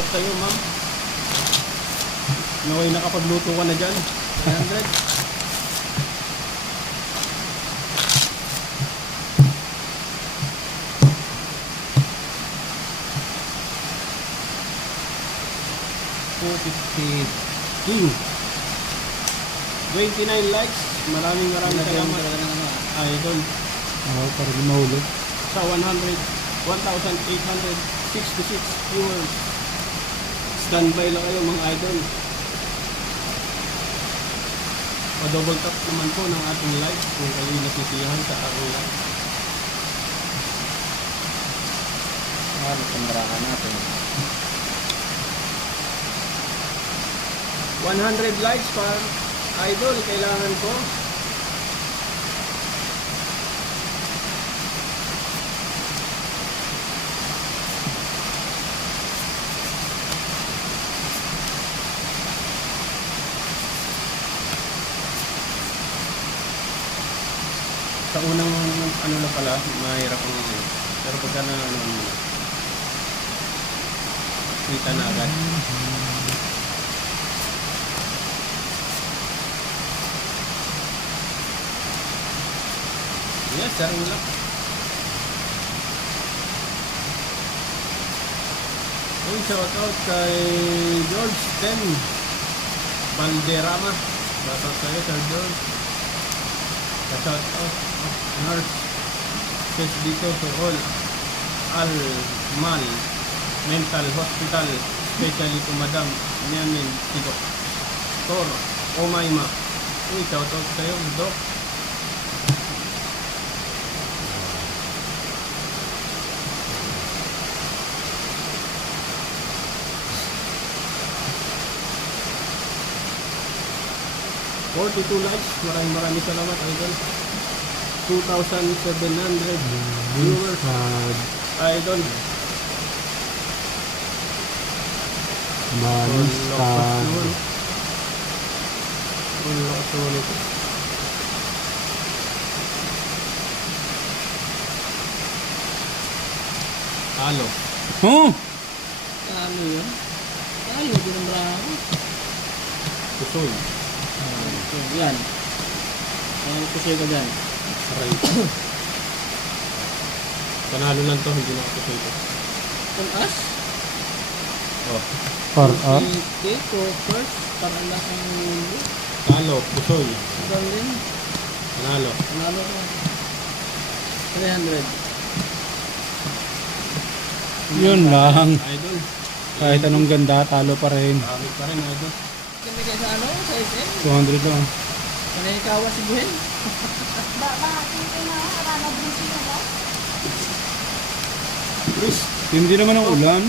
out sa'yo, ma'am. Naway nakapagluto ka na dyan. 300. King 29 likes. Maraming salamat. Idol. Para di mahulog. Sa 1,866 viewers. Standby lang kayo mga idol. Pa-double tap naman po ng ating live kung kayo nasisiyahan sa ating live. Pamarahan natin. 100 likes para idol, kailangan ko. Sa unang ano na pala, mahirap ang ano. Pero pagka na ano mo na, kita na agad. Yes, sarang lang. Uy, shout out kay George Ten Valderrama. Shout out sa'yo, Sir George. Shout out nurse. Says dito to all Al-Mal Mental Hospital, especially to Madam Nyamin Tidok Tor Omayma. Uy, shout out sa'yo, Dok. $42 likes. Maraming salamat, idol. 2,700 viewers, idol. Manstad. Halo. Oh! Ano yun? Ano din ang bravo? Kusoy. Yan. Ano kusoy ka dyan? Aray. Panalo lang to, hindi nakakusoy to. Kung as? Oh. For up. Take ko first para lang ang mundo. Talo, kusoy. Ikaw rin. Panalo. Panalo ko. 300. Yun lang. Idol. Kahit anong ganda, talo pa rin. Dami pa rin, idol. Kami kayo sa ano? Sa SM? 200 lang. Panayikawa si Buhen? Chris, Hindi naman ang ulan.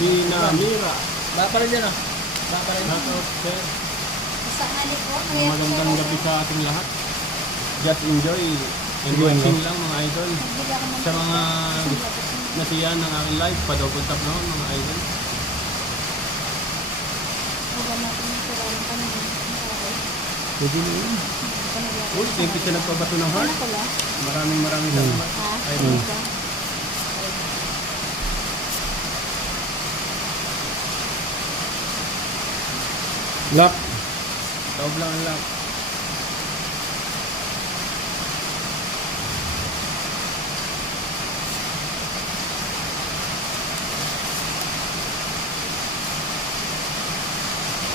Dinamira. Ba pa rin dyan ah. Ba pa rin. Shout out, sir. Sa halik ko, Magandang gabi sa ating lahat. Just enjoy and Enjoy watching lang. lang mga idol. Sa mga nasiyahan ng aking live, pa-double tap na mga idol. Pwede na yun. Uy, thank you sa nagpabato ng heart. Maraming salamat. Idol. Lock. Taob lang ang lock.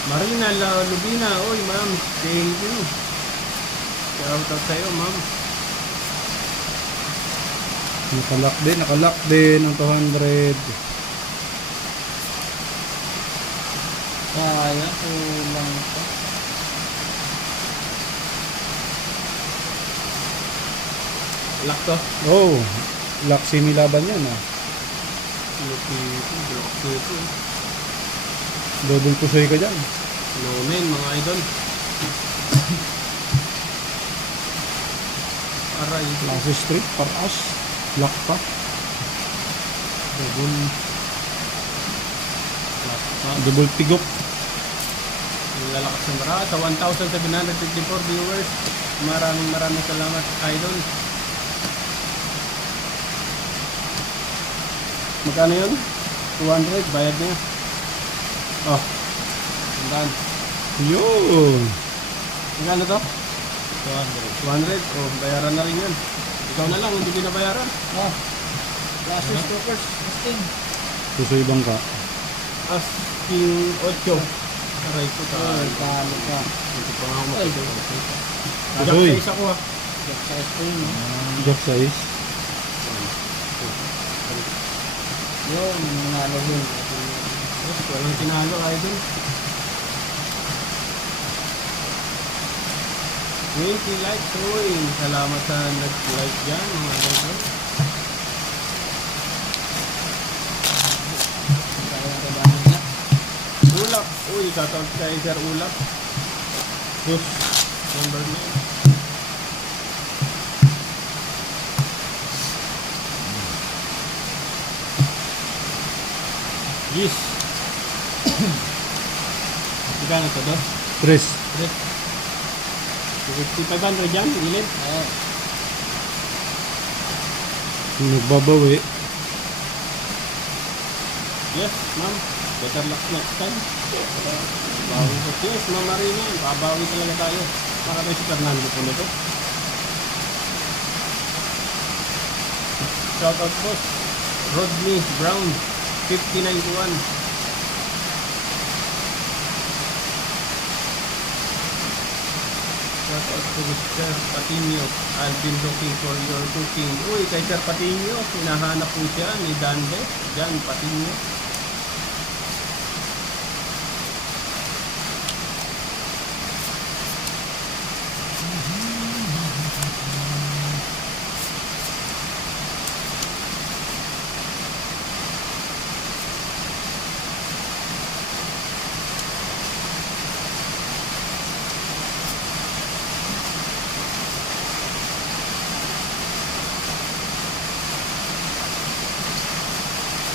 Marina Lubina, oy ma'am, thank you. Shout out sa'yo, ma'am. Nakalock din ang 200. Kaya, kulang pa. Lock to. Oh, lock semi laban yan ah. Double pusoy ka dyan. No men, mga idol. Aray. Klase street, paras. Lock pa. Double. Lock pa. Double tigok. Lalakas ng mara sa 1,754 viewers. Maraming salamat, idol. Magkano yun? 200, bayad niya. Oh. Sandaan. Yun. Magkano to? 200. Oh, bayaran na rin yan. Ikaw na lang, hindi binabayaran. Ah. Glasses, toppers, Asking. Pusoy bangka. Asking 8. Aray ko Ay, tayo. talo ka. Hindi pa nga ako Ay. makikita. Asoy. Jack, sa isa ko ha. Check sa screen, no? Jack size. Yun, nanalo yun. Yes, walang tinalo, idol. 20 likes, uy. Salamat sa nag-like dyan, mga idol. Kaya ang kabahan niya. Ulap, uy, shoutout kay Sir Ulap. Push, number 9. Yes. Magkano to do? Tres. 500 yan, gilid. Oo. Nagbabawi. Yes, ma'am. Better luck next time. Bawi ko. Yes, ma'am Marina. Babawi talaga tayo. Para tayo si Fernando po nito. Shoutout boss. Rodney Brown. 5091. Shoutout to Mr. Patino. I've been looking for your cooking. Uy, kay Sir Patino. Hinahanap po siya ni Dande. Jan Patino.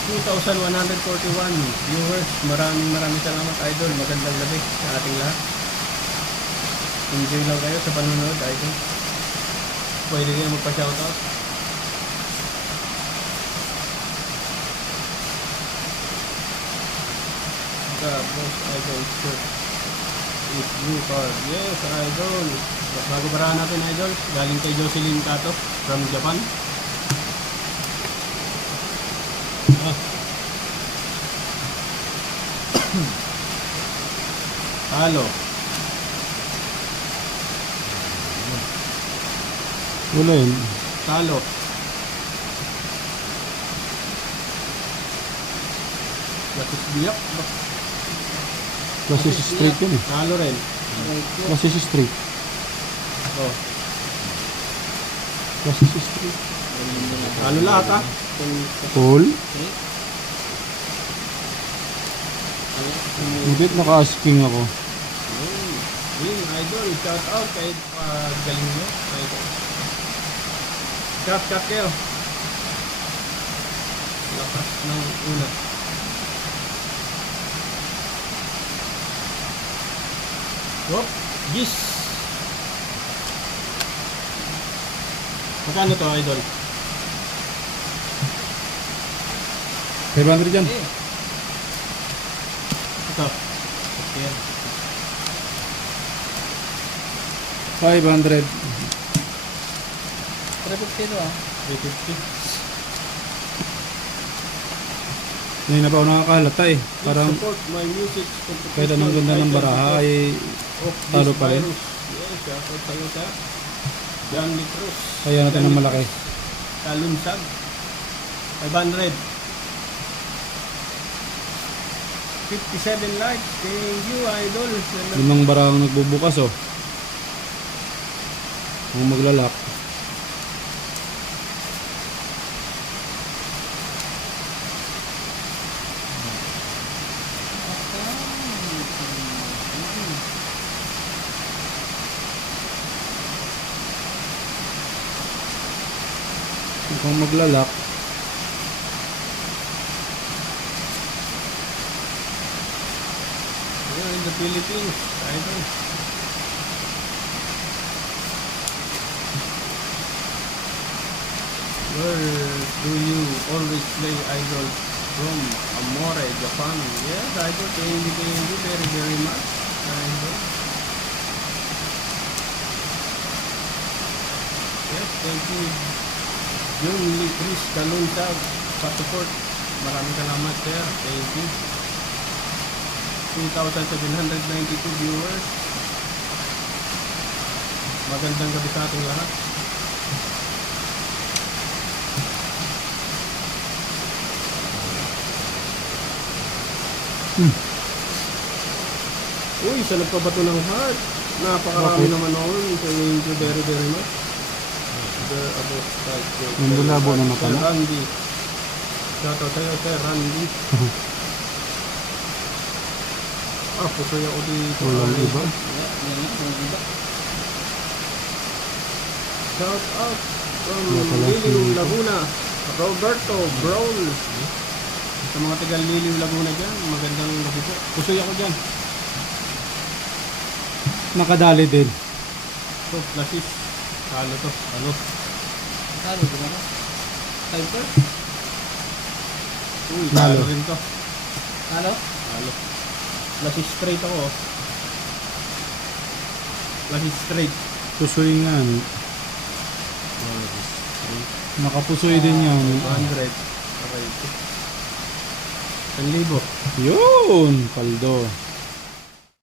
(2,141) viewers. Maraming salamat, idol. Magandang gabi sa ating lahat. Enjoy lang kayo sa panonood, idol. Pwede kayo magpa-shoutout. The boss idol shirt is blue card. Yes, idol. Bago barahan natin, idol. Galing kay Jocelyn Kato from Japan. Halo. Wala yun. Talo. Lapis biyak. Klasis straight yun eh. Talo rin. Right ko. Klasis straight. Oh. Klasis straight. Talo lahat ha. Full. Okay. Hindi naka-asking ako. Win, idol. Shout out kay galing nyo. Idol. Shout kayo. Lakas ng ulat. Whoop. Yes. Magkano to, idol? 500 dyan. Eh, Ito. Okay. 500. traffic dito ah. 350. Ngayon na pa ako nakakahalata eh. Parang Support my music kahit anong ganda ng baraha ay talo pa rin. Yes, shoutout sa'yo sa John Cruz. Kaya natin ng malaki. Kalunsag. 500. 57 likes. Thank you, idol. Limang barahang nagbubukas oh. Kung maglalak. Kung maglalak. Here in the Philippines, idol. Where do you always play, idol? from Amore, Japan. Yes, idol. Thank you very, very much. Idol. Yes, thank you. Yung Chris Kalunsag sa support. Maraming salamat, sir. Thank you. 2,792 viewers. Magandang gabi sa ating lahat. Uy, sa nagpabato ng heart. Napakarami naman noon. Thank you very, very much. Yung labo na mata Sir na. Randy. Shoutout sa'yo, Sir Randy. Pusoy ako dito. Walang iba. Walang iba. Shout out from Wala pala Liliw, dito. Laguna. Roberto Brown. Sa mga taga Liliw, Laguna dyan, magandang gabi po. Pusoy ako dyan. Nakadali din. So, lasis. Talo to. Ano? Talo din ako. Typer? Uy, Talo. talo rin to. Talo? Talo. Lasis straight ako. Lasis straight. Pusoy nga. Nakapusoy din yan. 100. Okay. 1,000. Yun! Paldo.